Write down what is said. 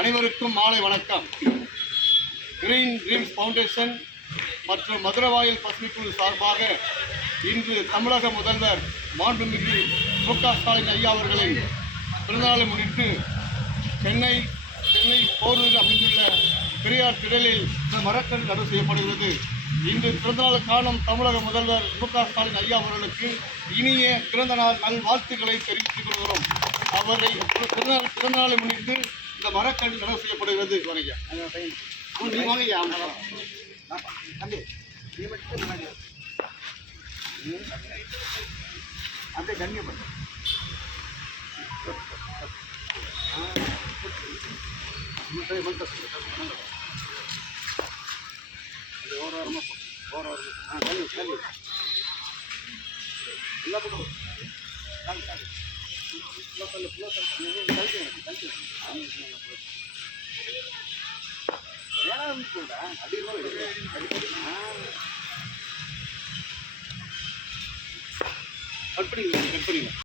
அனைவருக்கும் மாலை வணக்கம். கிரீன் ட்ரீம்ஸ் ஃபவுண்டேஷன் மற்றும் மதுரவாயல் பசுமைக்குழு சார்பாக இன்று தமிழக முதல்வர் மாண்புமிகு மு.க. ஸ்டாலின் ஐயா அவர்களின் பிறந்தநாளை முன்னிட்டு சென்னை போரூரில் அமைந்துள்ள பெரியார் திடலில் இந்த மரக்கன்று நடவு செய்யப்படுகிறது. இன்று பிறந்தநாள் காணும் தமிழக முதல்வர் மு.க. ஸ்டாலின் ஐயா அவர்களுக்கு இனிய பிறந்தநாள் நல்வாழ்த்துக்களை தெரிவித்துக் கொள்கிறோம். அவரை பிறந்தநாளை முன்னிட்டு இந்த மரக்கன்று நடவு செய்யப்படுகிறது. கட் பண்ணிங்க.